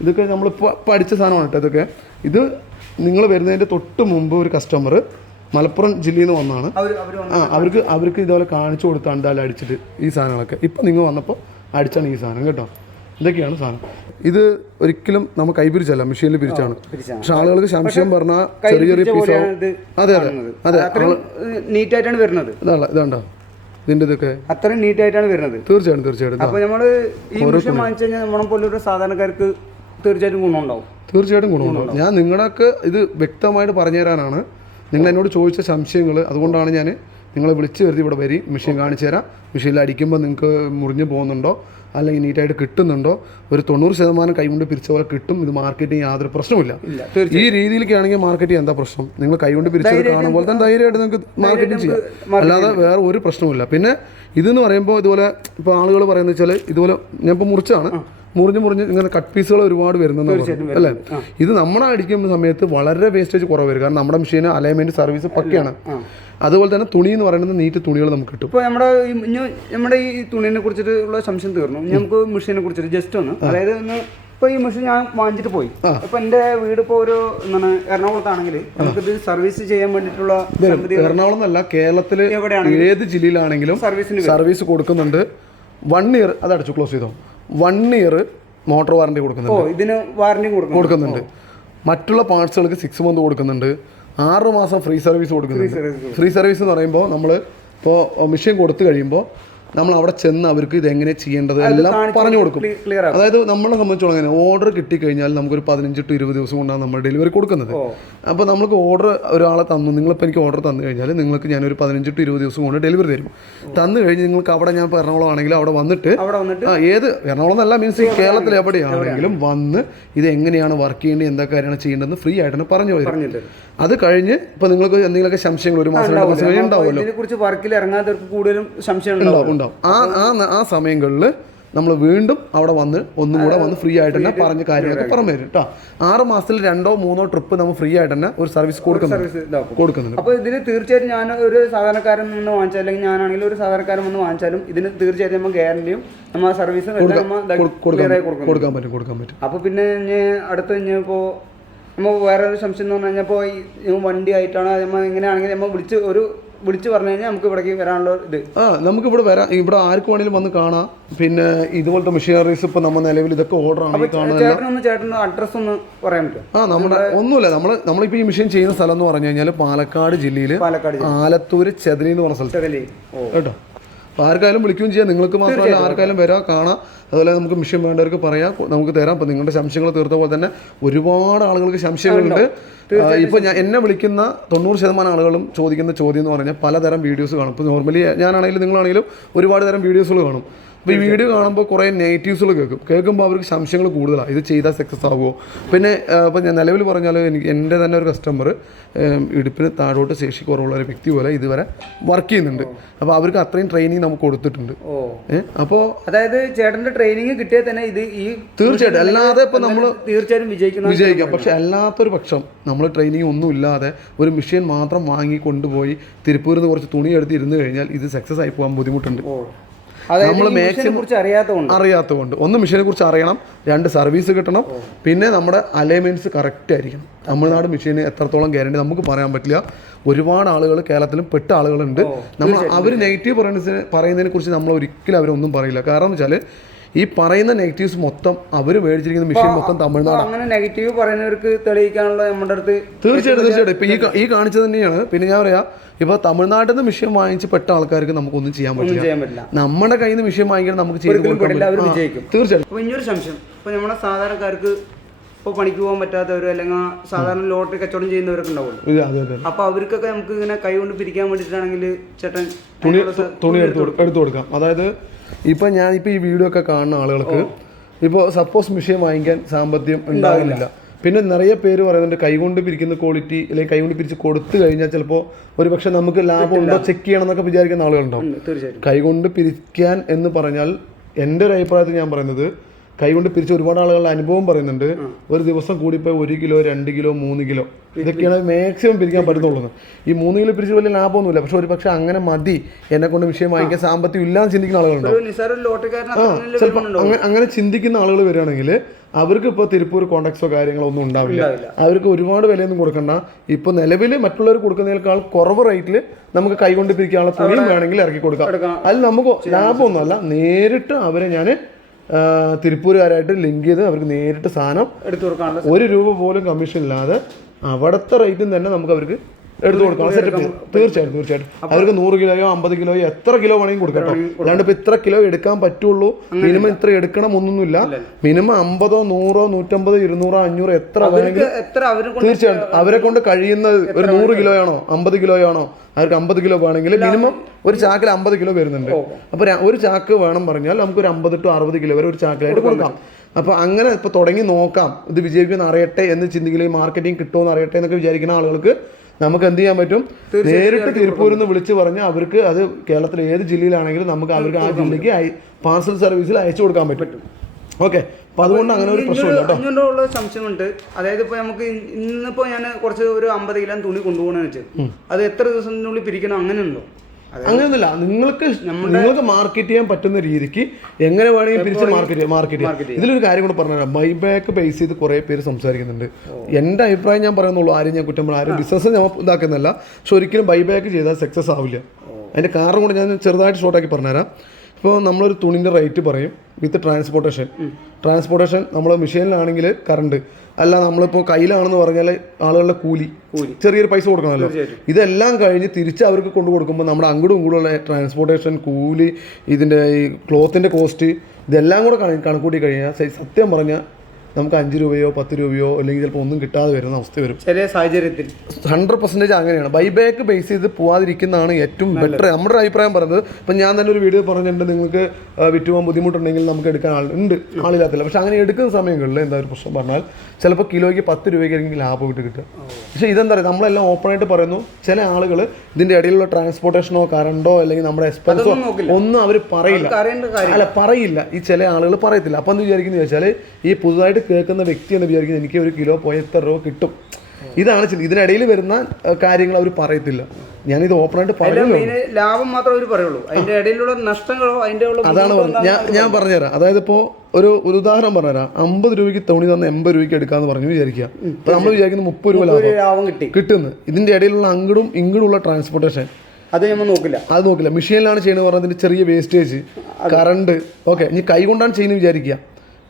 ഇതൊക്കെ നമ്മൾ പഠിച്ച സാധനമാണ് കേട്ടോ ഇതൊക്കെ. ഇത് നിങ്ങൾ വരുന്നതിന്റെ തൊട്ട് മുമ്പ് ഒരു കസ്റ്റമർ മലപ്പുറം ജില്ലയിൽ നിന്ന് വന്നാണ്. ആ അവർക്ക് അവർക്ക് ഇതുപോലെ കാണിച്ചു കൊടുത്താണ് എന്തായാലും അടിച്ചിട്ട് ഈ സാധനങ്ങളൊക്കെ. ഇപ്പം നിങ്ങൾ വന്നപ്പോൾ അടിച്ചാണ് ഈ സാധനം കേട്ടോ. ഇതൊക്കെയാണ് സാധനം. ഇത് ഒരിക്കലും നമ്മൾ കൈ പിരിച്ചല്ല മെഷീനിൽ പിരിച്ചാണ്. പക്ഷെ ആളുകൾക്ക് സംശയം പറഞ്ഞാൽ ചെറിയ ചെറിയ പീസോ അതെ അതെ അതെ. നീറ്റായിട്ടാണ് വരുന്നത്. ഇതാണ് ഇതാണ്ടോ? ഇതിന്റെ ഇതൊക്കെ. അത്രയും നീറ്റായിട്ടാണ് വരുന്നത്. തീർച്ചയായിട്ടും തീർച്ചയായിട്ടും. ഇതാ. അപ്പൊ നമ്മൾ ഈ മെഷീൻ വാങ്ങിച്ചു കഴിഞ്ഞാൽ നമ്മളെ പോലൊരു സാധാരണക്കാർക്ക് തീർച്ചയായിട്ടും ഗുണമുണ്ടാവും. തീർച്ചയായിട്ടും ഗുണമുണ്ടാവും. ഞാൻ നിങ്ങളൊക്കെ ഇത് വ്യക്തമായിട്ട് പറഞ്ഞു തരാനാണ് നിങ്ങൾ എന്നോട് ചോദിച്ച സംശയങ്ങൾ. അതുകൊണ്ടാണ് ഞാൻ നിങ്ങളെ വിളിച്ച് വരുത്തി ഇവിടെ വരി. മെഷീൻ കാണിച്ചു തരാം. മെഷീനിൽ അടിക്കുമ്പോൾ നിങ്ങൾക്ക് മുറിഞ്ഞു പോകുന്നുണ്ടോ? അല്ലെങ്കിൽ നീറ്റായിട്ട് കിട്ടുന്നുണ്ടോ? ഒരു തൊണ്ണൂറ് ശതമാനം കൈകൊണ്ട് പിരിച്ച പോലെ കിട്ടും. ഇത് മാർക്കറ്റിംഗ് യാതൊരു പ്രശ്നമില്ല ഈ രീതിയിലേക്കാണെങ്കിൽ മാർക്കറ്റിംഗ് എന്താ പ്രശ്നം? നിങ്ങൾ കൈകൊണ്ട് പിരിച്ചത് കാണുമ്പോൾ തന്നെ ധൈര്യമായിട്ട് നിങ്ങൾക്ക് മാർക്കറ്റിംഗ് ചെയ്യാം. അല്ലാതെ വേറെ ഒരു പ്രശ്നമില്ല പിന്നെ ഇതെന്ന് പറയുമ്പോൾ ഇതുപോലെ ഇപ്പോൾ ആളുകൾ പറയുന്നത് വെച്ചാൽ ഇതുപോലെ ഞാൻ ഇപ്പോൾ മുറിച്ചാണ്. മുറിഞ്ഞ് മുറിഞ്ഞ് ഇങ്ങനെ കട്ട് പീസുകൾ ഒരുപാട് വരുന്നു അല്ലേ? ഇത് നമ്മളെ അടിക്കുന്ന സമയത്ത് വളരെ വേസ്റ്റേജ് കുറവ് വരും. കാരണം നമ്മുടെ മെഷീന് അലൈൻമെന്റ് സർവീസ് പക്കയാണ്. അതുപോലെ തന്നെ തുണി എന്ന് പറയുന്നത് നീറ്റ് തുണികൾ നമുക്ക് കിട്ടും. ഇപ്പൊ നമ്മുടെ നമ്മുടെ ഈ തുണിനെ കുറിച്ചിട്ടുള്ള സംശയം തീർന്നു. നമുക്ക് മെഷീനെ കുറിച്ചിട്ട് ജസ്റ്റ് ഒന്ന്. അതായത് ഒന്ന് ഇപ്പൊ ഈ മെഷീൻ ഞാൻ വാങ്ങിച്ചിട്ട് പോയി. അപ്പൊ എന്റെ വീട് ഇപ്പൊ ഒരു എന്താണ് എറണാകുളത്താണെങ്കിൽ നമുക്കിത് സർവീസ് ചെയ്യാൻ വേണ്ടിയിട്ടുള്ള എറണാകുളം എന്നല്ല കേരളത്തിൽ ഏത് ജില്ലയിലാണെങ്കിലും സർവീസിന് സർവീസ് കൊടുക്കുന്നുണ്ട്. വൺ ഇയർ അത് അടച്ചു ക്ലോസ് ചെയ്തോ. വൺ ഇയർ മോട്ടോർ വാറണ്ടി കൊടുക്കുന്നുണ്ട്. ഓ ഇതിന് വാറണ്ടി കൊടുക്കുന്നുണ്ട്. മറ്റുള്ള പാർട്സുകൾക്ക് സിക്സ് മന്ത് കൊടുക്കുന്നുണ്ട്. ആറ് മാസം ഫ്രീ സർവീസ് കൊടുക്കുന്നുണ്ട്. ഫ്രീ സർവീസ് എന്ന് പറയുമ്പോൾ നമ്മൾ ഇപ്പോൾ മെഷീൻ കൊടുത്തു കഴിയുമ്പോൾ നമ്മൾ അവിടെ ചെന്ന് അവർക്ക് ഇത് എങ്ങനെ ചെയ്യേണ്ടത് എല്ലാം പറഞ്ഞു കൊടുക്കും. അതായത് നമ്മളെ സംബന്ധിച്ചോളം അങ്ങനെ ഓർഡർ കിട്ടിക്കഴിഞ്ഞാൽ നമുക്കൊരു പതിനഞ്ച് ടു ഇരുപത് ദിവസം കൊണ്ടാണ് നമ്മൾ ഡെലിവറി കൊടുക്കുന്നത്. അപ്പോൾ നമുക്ക് ഓർഡർ ഒരാളെ തന്നു നിങ്ങളിപ്പോൾ എനിക്ക് ഓർഡർ തന്നു കഴിഞ്ഞാൽ നിങ്ങൾക്ക് ഞാനൊരു പതിനഞ്ച് ടു ഇരുപത് ദിവസം കൊണ്ട് ഡെലിവറി തരും. തന്നു കഴിഞ്ഞ് നിങ്ങൾക്ക് അവിടെ ഞാൻ ഇപ്പോൾ എറണാകുളം ആണെങ്കിലും അവിടെ വന്നിട്ട് ഏത്? എറണാകുളം എന്നല്ല മീൻസ് ഈ കേരളത്തിൽ എവിടെയാണെങ്കിലും വന്ന് ഇത് എങ്ങനെയാണ് വർക്ക് ചെയ്യേണ്ടത് എന്താ കാര്യമാണ് ചെയ്യേണ്ടതെന്ന് ഫ്രീ ആയിട്ട് തന്നെ പറഞ്ഞു തരും. അത് കഴിഞ്ഞ് ഇപ്പൊ നിങ്ങൾക്ക് എന്തെങ്കിലുമൊക്കെ സംശയങ്ങൾ ഒരു മാസം രണ്ട് മാസം കഴിഞ്ഞ് ഉണ്ടാവുമല്ലോ. ഇതിനെ കുറിച്ച് വർക്കിൽ ഇറങ്ങാത്തവർക്ക് കൂടുതലും സംശയം ഉണ്ടാവും ഉണ്ടാവും. ആ ആ ആ സമയങ്ങളിൽ നമ്മൾ വീണ്ടും അവിടെ വന്ന് ഒന്നും കൂടെ വന്ന് ഫ്രീ ആയിട്ട് തന്നെ പറഞ്ഞ കാര്യങ്ങളൊക്കെ പറഞ്ഞു തരും കേട്ടോ ആറ് മാസത്തിൽ രണ്ടോ മൂന്നോ ട്രിപ്പ് നമ്മൾ ഫ്രീ ആയിട്ട് തന്നെ ഒരു സർവീസ് കൊടുക്കുന്നുണ്ട്. കൊടുക്കുന്നുണ്ട്. അപ്പോൾ ഇതിന് തീർച്ചയായിട്ടും ഞാൻ ഒരു സാധാരണക്കാരൻ നിന്ന് വാങ്ങിച്ചാൽ അല്ലെങ്കിൽ ഞാനാണെങ്കിലും ഒരു സാധാരണക്കാരൻ വന്ന് വാങ്ങിച്ചാലും ഇതിന് തീർച്ചയായിട്ടും നമ്മൾ ഗ്യാരണ്ടിയും നമ്മൾ ആ സർവീസ് കൊടുക്കാൻ പറ്റും. കൊടുക്കാൻ പറ്റും അപ്പോൾ പിന്നെ ഞാൻ അടുത്ത് കഴിഞ്ഞപ്പോൾ നമ്മൾ വേറെ ഒരു സംശയം എന്ന് പറഞ്ഞു കഴിഞ്ഞപ്പോൾ ഇപ്പോൾ വണ്ടി ആയിട്ടാണ് നമ്മൾ എങ്ങനെയാണെങ്കിൽ നമ്മൾ വിളിച്ച് ഒരു വിളിച്ച് പറഞ്ഞു കഴിഞ്ഞാൽ നമുക്ക് ഇവിടേക്ക് വരാനുള്ള ഇത്. ആ നമുക്ക് ഇവിടെ വരാം ഇവിടെ ആർക്ക് വേണേലും വന്ന് കാണാം. പിന്നെ ഇതുപോലത്തെ മെഷീനറീസ് ഇപ്പൊ നമ്മൾ നിലവിൽ ഇതൊക്കെ ഓർഡർ ആണ് ഈ കാണുന്നത് ചേട്ടനൊന്ന് ചേട്ടന്റെ അഡ്രസ്സ് ഒന്ന് പറയാൻ പറ്റുമോ? ആ നമ്മുടെ ഒന്നുമില്ല. നമ്മൾ നമ്മളിപ്പോൾ ഈ മെഷീൻ ചെയ്യുന്ന സ്ഥലം എന്ന് പറഞ്ഞു കഴിഞ്ഞാൽ പാലക്കാട് ജില്ലയിൽ പാലക്കാട് ജില്ല. ആലത്തൂര് ചെതലി എന്ന് പറഞ്ഞ സ്ഥലത്ത്. ചെതലി. കേട്ടോ? അപ്പോൾ ആർക്കായാലും വിളിക്കുകയും ചെയ്യാം. നിങ്ങൾക്ക് മാത്രമല്ല ആർക്കായാലും വരാം കാണാം. അതുപോലെ നമുക്ക് മിഷൻ വേണ്ടവർക്ക് പറയാം. നമുക്ക് തരാം. അപ്പോൾ നിങ്ങളുടെ സംശയങ്ങൾ തീർത്ത പോലെ തന്നെ ഒരുപാട് ആളുകൾക്ക് സംശയങ്ങളുണ്ട്. ഇപ്പോൾ ഞാൻ എന്നെ വിളിക്കുന്ന തൊണ്ണൂറ് ശതമാനം ആളുകളും ചോദിക്കുന്ന ചോദ്യം എന്ന് പറഞ്ഞാൽ പലതരം വീഡിയോസ് കാണും. ഇപ്പോൾ നോർമലി ഞാനാണെങ്കിലും നിങ്ങളാണെങ്കിലും ഒരുപാട് തരം വീഡിയോസുകൾ കാണും. അപ്പോൾ ഈ വീഡിയോ കാണുമ്പോൾ കുറേ നെഗറ്റീവ്സുകൾ കേൾക്കും. കേൾക്കുമ്പോൾ അവർക്ക് സംശയങ്ങൾ കൂടുതലാണ് ഇത് ചെയ്താൽ സക്സസ് ആകുമോ പിന്നെ ഇപ്പോൾ ഞാൻ നിലവിൽ പറഞ്ഞാൽ എനിക്ക് എന്റെ തന്നെ ഒരു കസ്റ്റമർ ഇടുപ്പിന് താഴോട്ട് ശേഷി കുറവുള്ള ഒരു വ്യക്തി പോലെ ഇതുവരെ വർക്ക് ചെയ്യുന്നുണ്ട്. അപ്പോൾ അവർക്ക് അത്രയും ട്രെയിനിങ് നമുക്ക് കൊടുത്തിട്ടുണ്ട്. അപ്പോൾ അതായത് ചേട്ടന്റെ ട്രെയിനിങ് കിട്ടിയാൽ തന്നെ ഇത് ഈ തീർച്ചയായിട്ടും. അല്ലാതെ ഇപ്പോൾ നമ്മൾ തീർച്ചയായിട്ടും വിജയിക്കുന്ന വിജയിക്കാം. പക്ഷെ അല്ലാത്തൊരു പക്ഷം നമ്മൾ ട്രെയിനിങ് ഒന്നും ഇല്ലാതെ ഒരു മെഷീൻ മാത്രം വാങ്ങി കൊണ്ടുപോയി തിരുപ്പൂരിൽ നിന്ന് കുറച്ച് തുണി എടുത്ത് ഇരുന്ന് കഴിഞ്ഞാൽ ഇത് സക്സസ് ആയി പോകാൻ ബുദ്ധിമുട്ടുണ്ട്. കുറിച്ച് അറിയാത്തതുകൊണ്ട്. അറിയാത്തതുകൊണ്ട്. ഒന്ന് മെഷീനെ കുറിച്ച് അറിയണം. രണ്ട് സർവീസ് കിട്ടണം. പിന്നെ നമ്മുടെ അലൈൻമെന്റ്സ് കറക്റ്റ് ആയിരിക്കണം. തമിഴ്നാട് മെഷീന് എത്രത്തോളം ഗ്യാരണ്ടി നമുക്ക് പറയാൻ പറ്റില്ല. ഒരുപാട് ആളുകൾ കേരളത്തിലും പെട്ട ആളുകളുണ്ട്. നമ്മൾ അവർ നെഗറ്റീവ് പറയുന്നതിന് പറയുന്നതിനെ കുറിച്ച് നമ്മൾ ഒരിക്കലും അവരൊന്നും പറയില്ല. കാരണം വെച്ചാൽ ഈ പറയുന്ന നെഗറ്റീവ്സ് മൊത്തം അവർ മേടിച്ചിരിക്കുന്ന മെഷീൻ മൊത്തം തമിഴ്നാട്. അങ്ങനെ നെഗറ്റീവ് പറയുന്നവർക്ക് തെളിയിക്കാനുള്ള നമ്മുടെ അടുത്ത് തീർച്ചയായിട്ടും തീർച്ചയായിട്ടും. ഇപ്പൊ ഈ ഈ കാണിച്ചത് തന്നെയാണ്. പിന്നെ ഞാൻ പറയാം ഇപ്പൊ തമിഴ്നാട്ടിൽ നിന്ന് മെഷീൻ വാങ്ങിച്ച് പെട്ട ആൾക്കാർക്ക് നമുക്കൊന്നും ചെയ്യാൻ ഒന്നും പറ്റില്ല. ചെയ്യാൻ പറ്റില്ല. നമ്മുടെ കയ്യിൽ നിന്ന് മെഷീൻ വാങ്ങിക്കാൻ നമുക്ക് ചെയ്ത് കൊടുക്കാൻ തീർച്ചയായിട്ടും. അപ്പോൾ ഇനിയൊരു സംശയം. ഇപ്പോൾ നമ്മുടെ സാധാരണക്കാർക്ക് ഇപ്പോൾ പണിക്ക് പോകാൻ പറ്റാത്തവർ അല്ലെങ്കിൽ സാധാരണ ലോട്ടറി കച്ചവടം ചെയ്യുന്നവരൊക്കെ ഉണ്ടാവുള്ളൂ അപ്പൊ അപ്പോൾ അവർക്കൊക്കെ നമുക്ക് ഇങ്ങനെ കൈ കൊണ്ട് പിരിക്കാൻ വേണ്ടിയിട്ടാണെങ്കിൽ ചേട്ടൻ തുണി എടുത്ത് കൊടുക്കാം. അതായത് ഇപ്പൊ ഞാൻ ഇപ്പൊ ഈ വീഡിയോ ഒക്കെ കാണുന്ന ആളുകൾക്ക് ഇപ്പോൾ സപ്പോസ് മിഷീൻ വാങ്ങിക്കാൻ സാമ്പത്തികം ഉണ്ടാകുന്നില്ല. പിന്നെ നിറയെ പേര് പറയുന്നുണ്ട് കൈകൊണ്ട് പിരിക്കുന്ന ക്വാളിറ്റി അല്ലെങ്കിൽ കൈകൊണ്ട് പിരിച്ച് കൊടുത്തു കഴിഞ്ഞാൽ ചിലപ്പോൾ ഒരു പക്ഷെ നമുക്ക് ലാഭം ഉണ്ടോ ചെക്ക് ചെയ്യണം എന്നൊക്കെ വിചാരിക്കുന്ന ആളുകളുണ്ടാവും. കൈകൊണ്ട് പിരിക്കാൻ എന്ന് പറഞ്ഞാൽ എന്റെ ഒരു അഭിപ്രായത്തിൽ ഞാൻ പറയുന്നത് കൈകൊണ്ട് പിരിച്ച ഒരുപാട് ആളുകളുടെ അനുഭവം പറയുന്നുണ്ട്. ഒരു ദിവസം കൂടിപ്പോയി ഒരു കിലോ രണ്ട് കിലോ മൂന്ന് കിലോ. ഇതൊക്കെയാണ് മാക്സിമം പിരിക്കാൻ പറ്റുന്നുള്ളത് ഈ മൂന്ന് കിലോ പിരിച്ച് വലിയ ലാഭമൊന്നുമില്ല. പക്ഷെ ഒരു പക്ഷെ അങ്ങനെ മതി. എന്നെ കൊണ്ട് വിഷയം വാങ്ങിക്കാൻ സാമ്പത്തികം ഇല്ലാന്ന് ചിന്തിക്കുന്ന ആളുകളുണ്ട്? ആ അങ്ങനെ ചിന്തിക്കുന്ന ആളുകൾ വരികയാണെങ്കിൽ അവർക്ക് ഇപ്പോൾ തിരുപ്പൂർ കോണ്ടാക്ട്സോ കാര്യങ്ങളോ ഒന്നും ഉണ്ടാവില്ല. അവർക്ക് ഒരുപാട് വിലയൊന്നും കൊടുക്കണ്ട. ഇപ്പോൾ നിലവിൽ മറ്റുള്ളവർ കൊടുക്കുന്നതിനേക്കാൾ കുറവ് റേറ്റിൽ നമുക്ക് കൈകൊണ്ട് പിരിക്കാനുള്ള തുണിയും വേണമെങ്കിൽ ഇറക്കി കൊടുക്കാം. അതിൽ നമുക്ക് ലാഭമൊന്നുമല്ല. നേരിട്ട് അവരെ ഞാൻ തിരുപ്പൂരുകാരായിട്ട് ലിങ്ക് ചെയ്ത് അവർക്ക് നേരിട്ട് സാധനം എടുത്തു കൊടുക്കാനുള്ള ഒരു രൂപ പോലും കമ്മീഷൻ ഇല്ലാതെ അവിടുത്തെ റേറ്റും തന്നെ നമുക്ക് അവർക്ക് എടുത്തു കൊടുക്കാം സെറ്റപ്പ് തീർച്ചയായിട്ടും തീർച്ചയായിട്ടും. അവർക്ക് നൂറ് കിലോയോ അമ്പത് കിലോയോ എത്ര കിലോ വേണമെങ്കിൽ കൊടുക്കട്ടോ കേട്ടോ. അല്ലാണ്ട് ഇപ്പൊ ഇത്ര കിലോ എടുക്കാൻ പറ്റുള്ളൂ. മിനിമം ഇത്ര എടുക്കണം ഒന്നൊന്നുമില്ല മിനിമം അമ്പതോ നൂറോ നൂറ്റമ്പതോ ഇരുന്നൂറോ അഞ്ഞൂറോ എത്ര വേണമെങ്കിലും തീർച്ചയായിട്ടും അവരെ കൊണ്ട് കഴിയുന്നത് ഒരു നൂറ് കിലോയാണോ അമ്പത് കിലോയാണോ അവർക്ക് അമ്പത് കിലോ വേണമെങ്കിൽ മിനിമം ഒരു ചാക്കിൽ അമ്പത് കിലോ വരുന്നുണ്ട്. അപ്പൊ ഒരു ചാക്ക് വേണം പറഞ്ഞാൽ നമുക്ക് ഒരു അമ്പത് ടു അറുപത് കിലോ വരെ ഒരു ചാക്കിലായിട്ട് കൊടുക്കാം. അപ്പൊ അങ്ങനെ ഇപ്പൊ തുടങ്ങി നോക്കാം. ഇത് വിജയിക്കുമെന്ന് അറിയട്ടെ എന്ന് ചിന്തിക്കുകയും മാർക്കറ്റിംഗ് കിട്ടുമോ എന്ന് അറിയട്ടെ എന്നൊക്കെ വിചാരിക്കുന്ന ആളുകൾക്ക് നമുക്ക് എന്ത് ചെയ്യാൻ പറ്റും? നേരിട്ട് തിരുപ്പൂരിൽ നിന്ന് വിളിച്ച് പറഞ്ഞ് അവർക്ക് അത് കേരളത്തിലെ ഏത് ജില്ലയിലാണെങ്കിലും നമുക്ക് അവർക്ക് ആ ജില്ലയ്ക്ക് പാർസൽ സർവീസിൽ അയച്ചു കൊടുക്കാൻ പറ്റും. ഓക്കെ. അപ്പൊ അതുകൊണ്ട് അങ്ങനെ ഒരു പ്രശ്നമില്ല കേട്ടോ. സംശയമുണ്ട് അതായത് ഇപ്പൊ നമുക്ക് ഇന്നിപ്പോ ഞാൻ കുറച്ച് ഒരു അമ്പത് കിലോ തുണി കൊണ്ടുപോകണമെന്ന് വെച്ചാൽ അത് എത്ര ദിവസത്തിനുള്ളിൽ പിരിക്കണം അങ്ങനെ ഉണ്ടോ അങ്ങനെയൊന്നുമില്ല. നിങ്ങൾക്ക് നിങ്ങൾക്ക് മാർക്കറ്റ് ചെയ്യാൻ പറ്റുന്ന രീതിക്ക് എങ്ങനെ വേണമെങ്കിൽ തിരിച്ച് മാർക്കറ്റ് മാർക്കറ്റ് ചെയ്യാം ഇതിലൊരു കാര്യം കൂടെ പറഞ്ഞുതരാം. ബൈബാക്ക് ബേസ് ചെയ്ത് കുറേ പേര് സംസാരിക്കുന്നുണ്ട്. എന്റെ അഭിപ്രായം ഞാൻ പറയുന്നുള്ളൂ ആരും ഞാൻ കുറ്റം ആരും ബിസിനസ് ഞാൻ ഇതാക്കുന്നില്ല പക്ഷെ ഒരിക്കലും ബൈബാക്ക് ചെയ്താൽ സക്സസ് ആവില്ല. അതിന്റെ കാരണം കൂടെ ഞാൻ ചെറുതായിട്ട് ഷോർട്ടാക്കി പറഞ്ഞുതരാം. ഇപ്പോൾ നമ്മളൊരു തുണിന്റെ റേറ്റ് പറയും വിത്ത് ട്രാൻസ്പോർട്ടേഷൻ. ട്രാൻസ്പോർട്ടേഷൻ നമ്മൾ മെഷീനിലാണെങ്കിൽ കറണ്ട്. അല്ല നമ്മളിപ്പോൾ കയ്യിലാണെന്ന് പറഞ്ഞാൽ ആളുകളുടെ കൂലി. ചെറിയൊരു പൈസ കൊടുക്കണമല്ലോ. ഇതെല്ലാം കഴിഞ്ഞ് തിരിച്ച് അവർക്ക് കൊണ്ടു കൊടുക്കുമ്പോൾ നമ്മുടെ അങ്ങോട്ടും ഇങ്ങോട്ടുള്ള ട്രാൻസ്പോർട്ടേഷൻ കൂലി ഇതിന്റെ ഈ ക്ലോത്തിന്റെ കോസ്റ്റ് ഇതെല്ലാം കൂടെ കണ- കണക്കൂട്ടി കഴിഞ്ഞാൽ സത്യം പറഞ്ഞാൽ നമുക്ക് അഞ്ച് രൂപയോ പത്ത് രൂപയോ അല്ലെങ്കിൽ ചിലപ്പോൾ ഒന്നും കിട്ടാതെ വരുന്ന അവസ്ഥ വരും. ചില സാഹചര്യത്തിൽ. ഹൺഡ്രഡ് പെർസെന്റേജ് അങ്ങനെയാണ്. ബൈബാക്ക് ബേസ് ചെയ്ത് പോവാതിരിക്കുന്നതാണ് ഏറ്റവും ബെറ്റർ നമ്മുടെ അഭിപ്രായം പറയുന്നത് ഇപ്പം ഞാൻ തന്നെ ഒരു വീഡിയോ പറഞ്ഞിട്ടുണ്ട് നിങ്ങൾക്ക് വിറ്റുപോകാൻ ബുദ്ധിമുട്ടുണ്ടെങ്കിൽ നമുക്ക് എടുക്കാൻ ആൾ ഉണ്ട്. ആളില്ലാത്തില്ല പക്ഷെ അങ്ങനെ എടുക്കുന്ന സമയങ്ങളിൽ എന്താ ഒരു പ്രശ്നം പറഞ്ഞാൽ ചിലപ്പോൾ കിലോയ്ക്ക് പത്ത് രൂപയ്ക്കായിരിക്കും ലാഭം ഇട്ട് കിട്ടുക. പക്ഷേ ഇതെന്താ പറയുക നമ്മളെല്ലാം ഓപ്പണായിട്ട് പറയുന്നു. ചില ആളുകൾ ഇതിന്റെ ഇടയിലുള്ള ട്രാൻസ്പോർട്ടേഷനോ കറണ്ടോ അല്ലെങ്കിൽ നമ്മുടെ എക്സ്പെൻസോ ഒന്നും അവർ പറയില്ല. അല്ല പറയില്ല. ഈ ചില ആളുകൾ പറയത്തില്ല. അപ്പം എന്ത് വിചാരിക്കുന്നത് വെച്ചാൽ ഈ പുതുതായിട്ട് കേൾക്കുന്ന വ്യക്തി എന്ന് വിചാരിക്കുന്നത് എനിക്ക് ഒരു കിലോ പോയ എത്ര രൂപ കിട്ടും. ഇതാണ് ചിന്ത. ഇതിനിടയിൽ വരുന്ന കാര്യങ്ങൾ അവർ പറയത്തില്ല. ഞാനിത് ഓപ്പണായിട്ട് മെയിൻ ലാഭം മാത്രമേ അവർ പറയുള്ളൂ. അതിന്റെ ഇടയിലുള്ള നഷ്ടങ്ങളോ അതിന്റെ അതാണ് ഞാൻ ഞാൻ പറഞ്ഞുതരാം. അതായത് ഇപ്പോൾ ഒരു ഒരു ഉദാഹരണം പറഞ്ഞുതരാം. അമ്പത് രൂപയ്ക്ക് തോണി തന്ന എൺപത് രൂപയ്ക്ക് എടുക്കാന്ന് പറഞ്ഞു വിചാരിക്കുക. ഇപ്പൊ നമ്മൾ വിചാരിക്കുന്നത് മുപ്പത് രൂപ ലാഭം കിട്ടി. കിട്ടുന്നു. ഇതിന്റെ ഇടയിലുള്ള അങ്ങടും ഇങ്ങടുള്ള ട്രാൻസ്പോർട്ടേഷൻ അത് നമ്മൾ നോക്കില്ല. അത് നോക്കില്ല. മെഷീനിലാണ് ചെയ്യുന്നത് പറഞ്ഞതിന്റെ ചെറിയ വേസ്റ്റേജ് കറണ്ട് ഓക്കെ ഇനി കൈ കൊണ്ടാണ് ചെയ്യുന്നത് വിചാരിക്കുക.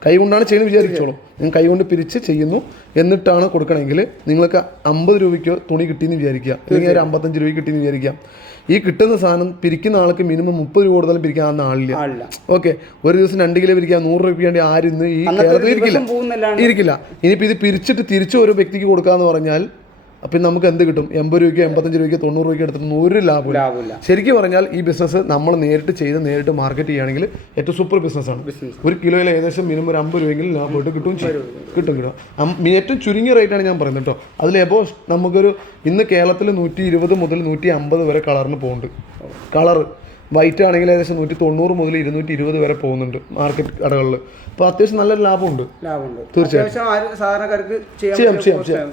കൈ കൊണ്ടാണ് ചെയ്യുന്നത് വിചാരിച്ചോളൂ. ഞാൻ കൈ കൊണ്ട് പിരിച്ച് ചെയ്യുന്നു. എന്നിട്ടാണ് കൊടുക്കണമെങ്കിൽ നിങ്ങൾക്ക് അമ്പത് രൂപയ്ക്ക് തുണി കിട്ടിയെന്ന് വിചാരിക്കുക. അല്ലെങ്കിൽ ഒരു അമ്പത്തഞ്ച് രൂപയ്ക്ക് കിട്ടിയെന്ന് വിചാരിക്കുക. ഈ കിട്ടുന്ന സാധനം പിരിക്കുന്ന ആൾക്ക് മിനിമം മുപ്പത് രൂപ കൊടുത്താലും പിരിക്കാൻ ആളില്ല. ആളില്ല. ഓക്കെ ഒരു ദിവസം രണ്ട് കിലോ പിരിക്കാൻ നൂറ് രൂപ വേണ്ടി ആരും ഇന്ന് ഈ കേരളത്തിൽ ഇരിക്കില്ല. ഇരിക്കില്ല. ഇനിയിപ്പോൾ ഇത് പിരിച്ചിട്ട് തിരിച്ചു ഒരു വ്യക്തിക്ക് കൊടുക്കാന്ന് പറഞ്ഞാൽ അപ്പം നമുക്ക് എന്ത് കിട്ടും? എൺപത് രൂപയ്ക്ക് എൺപത്തഞ്ച് രൂപയ്ക്ക് തൊണ്ണൂറ് രൂപയ്ക്ക് എടുത്തിട്ട് ഒരു ലാഭമില്ല ശരിക്കും പറഞ്ഞാൽ ഈ ബിസിനസ് നമ്മൾ നേരിട്ട് ചെയ്ത് നേരിട്ട് മാർക്കറ്റ് ചെയ്യുകയാണെങ്കിൽ ഏറ്റവും സൂപ്പർ ബിസിനസ്സാണ് ഒരു കിലോയിൽ ഏകദേശം മിനിമം ഒരു അമ്പത് രൂപയെങ്കിലും ലാഭമായിട്ട് കിട്ടും കിട്ടും. കിട്ടും ഏറ്റവും ചുരുങ്ങിയ റേറ്റാണ് ഞാൻ പറയുന്നത് കേട്ടോ. അതിൽ എബോ നമുക്കൊരു ഇന്ന് കേരളത്തിൽ നൂറ്റി ഇരുപത് മുതൽ നൂറ്റി അമ്പത് വരെ കളറിന് പോകുന്നുണ്ട്. കളർ വൈറ്റ് ആണെങ്കിൽ ഏകദേശം നൂറ്റി തൊണ്ണൂറ് മുതൽ ഇരുന്നൂറ്റി ഇരുപത് വരെ പോകുന്നുണ്ട് മാർക്കറ്റ് കടകളിൽ. അപ്പോൾ അത്യാവശ്യം നല്ലൊരു ലാഭമുണ്ട് ലാഭമുണ്ട് തീർച്ചയായും. ചെയ്യാം ചെയ്യാം ചെയ്യാം.